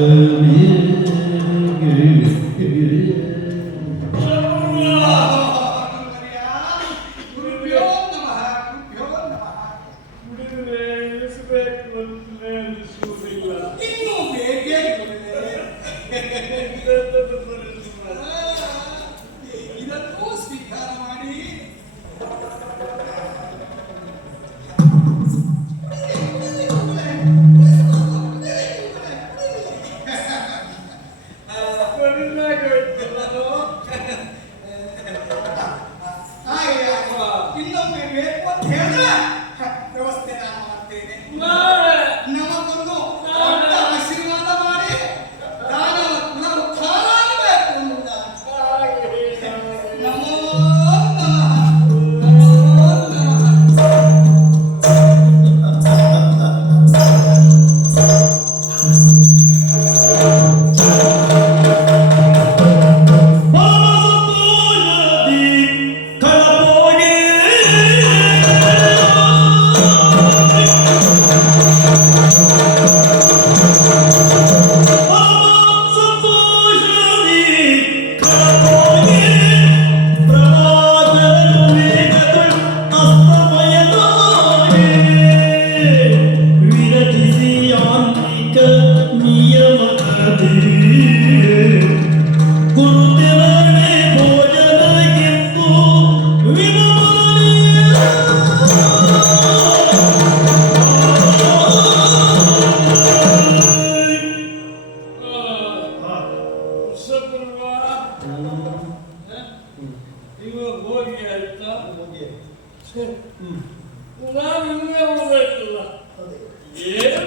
Amen. ನಾನು ಹಿಂಗೆ ಹೋಗ್ಬೇಕಲ್ಲ. ಏನು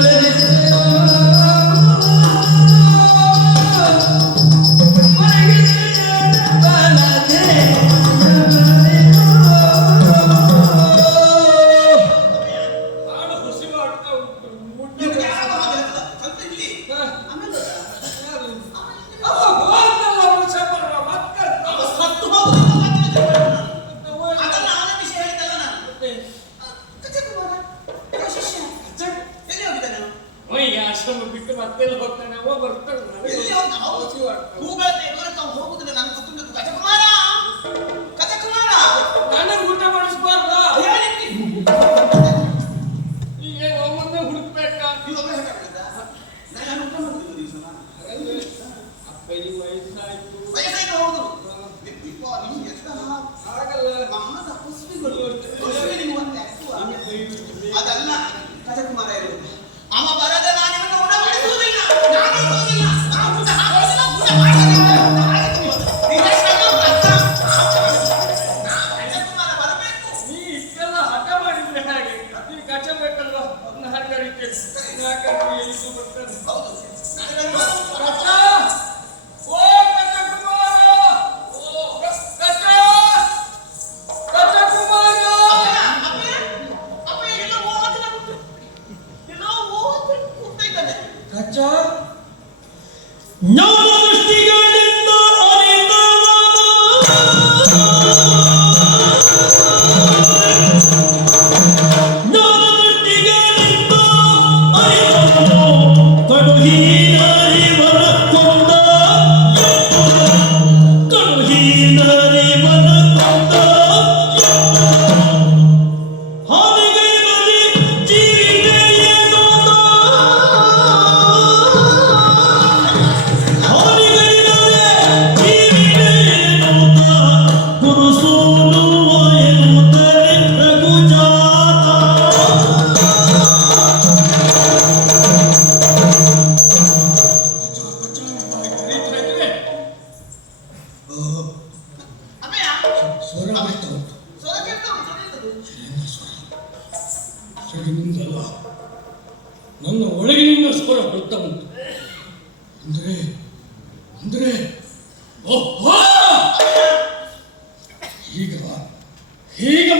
Let it ಅಂದ್ರೆ ಓಹೋ! ಹೀಗ ಹೀಗೆ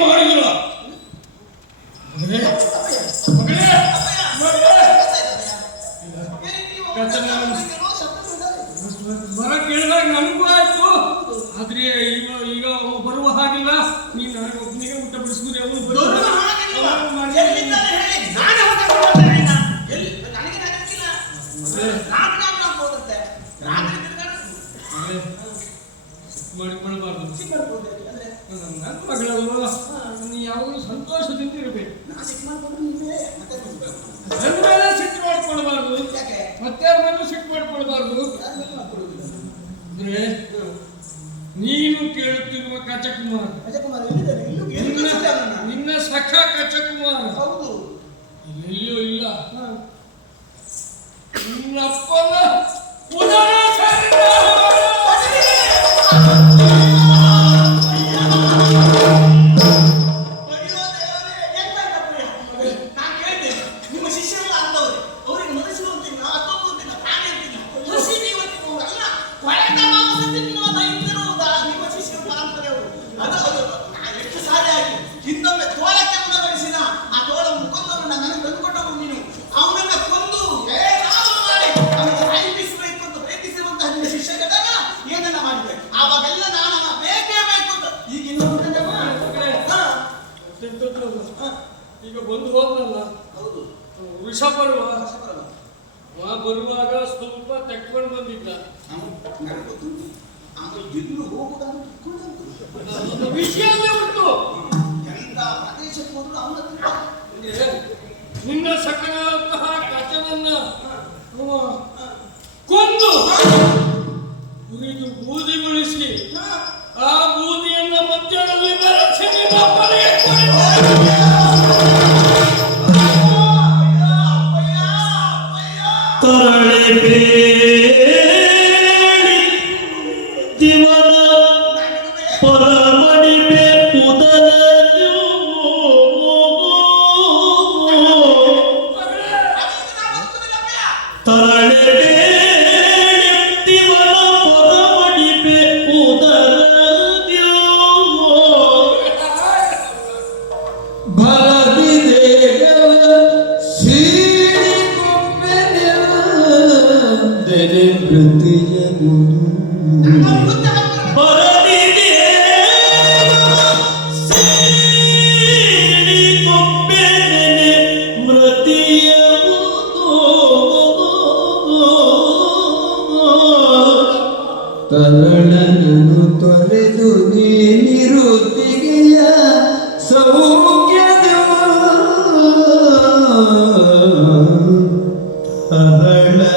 ಕಚವನ್ನ ಅವ ಕೊಂದು. ಉರಿದು ಬೂದಿಗೊಳಿಸಿ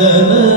Amen.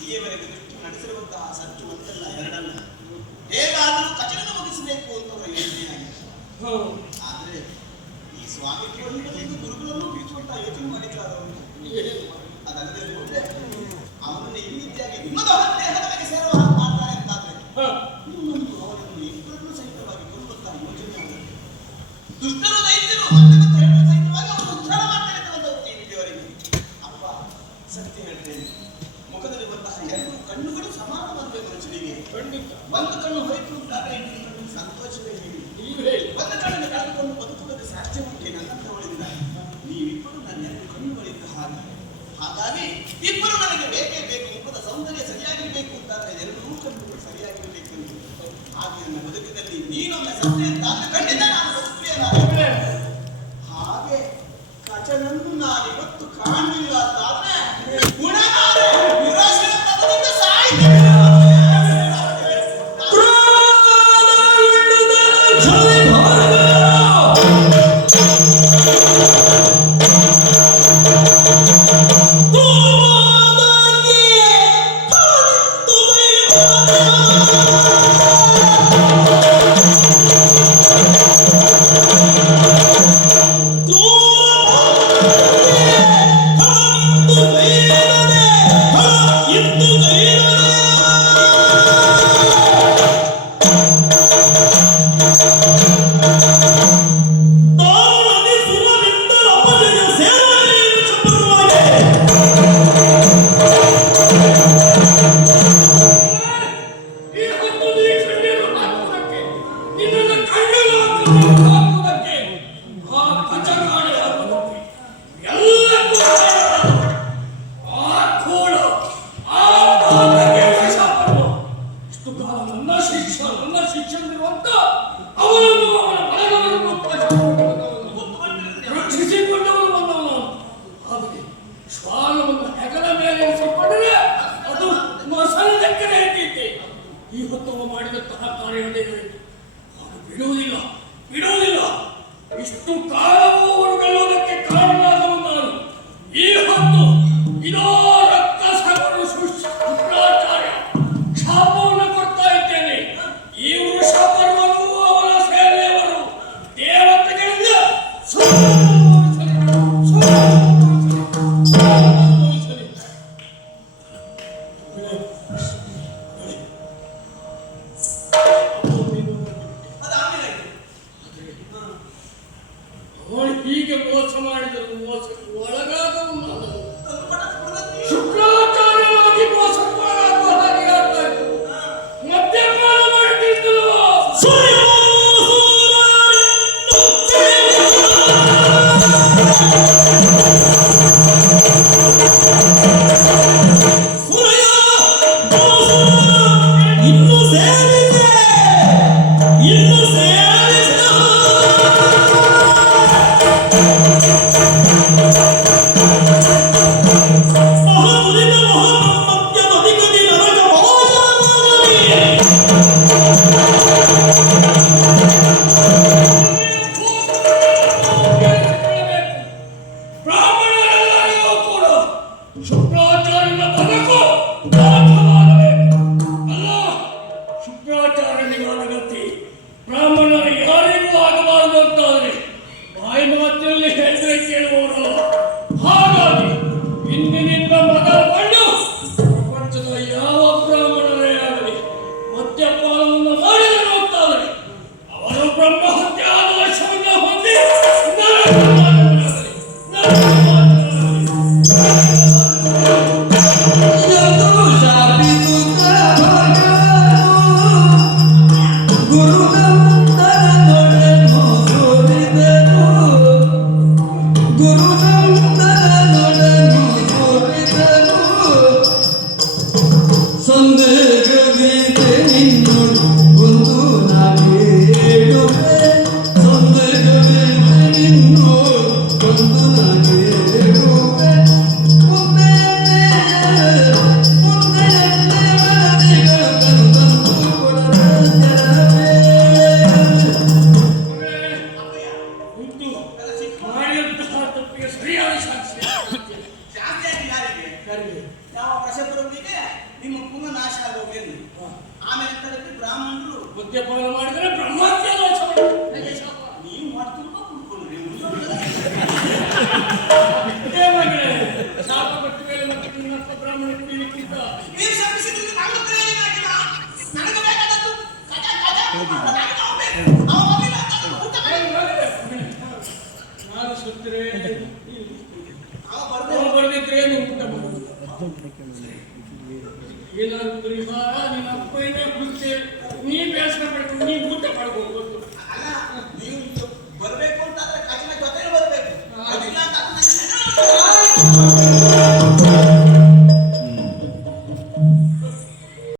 ಇಲ್ಲಿಯವರೆಗೆ ನಡೆಸಿರುವಂತಹ ಸಂಚು ಒಂದಲ್ಲ ಎರಡಲ್ಲ. ಹೇಗಾದರೂ ಕಚಡನ ಮುಗಿಸಬೇಕು ಅಂತ ಅವರ ಆದ್ರೆ ಈ ಸ್ವಾಮಿ ಕೇಳಿದ್ದು ಗುರುಗಳನ್ನು ಬಿಡಿಸುವಂತಹ ಯೋಚನೆ ಮಾಡಿದ್ದಾರೆ ಅವರು ಅದಲ್ಲದೆ ನೋಡ್ರೆ ಅವರನ್ನ ಈ ರೀತಿಯಾಗಿ ನಿಮ್ಮದು ದೇಹದ ಸೇರುವ ಮಾಡ್ತಾರೆ ಅಂತಾದ್ರೆ ನಿಮ್ಮನ್ನು ಅವರನ್ನು ಇಬ್ಬರನ್ನು ಸಹಿತವಾಗಿ ಕೊಡುವಂತಹ ಯೋಚನೆ ದುಷ್ಟರು ದೈತ್ಯರು ಎರಡು ಕಣ್ಣುಗಳಿದ್ದ ಹಾಗೆ ಹಾಗಾಗಿ ಇಬ್ಬರು ನನಗೆ ಬೇಕೇ ಬೇಕು, ಇಬ್ಬರ ಸೌಂದರ್ಯ ಸರಿಯಾಗಿರಬೇಕು ಅಂತಾದ್ರೆ ಎರಡೂ ಕಣ್ಣುಗಳು ಸರಿಯಾಗಿರಬೇಕು ಹಾಗೆ ನನ್ನ ಬದುಕಿನಲ್ಲಿ ನೀನೊಮ್ಮೆ ಸೌಂದರ್ಯ ಅಂತ Oh Thank you.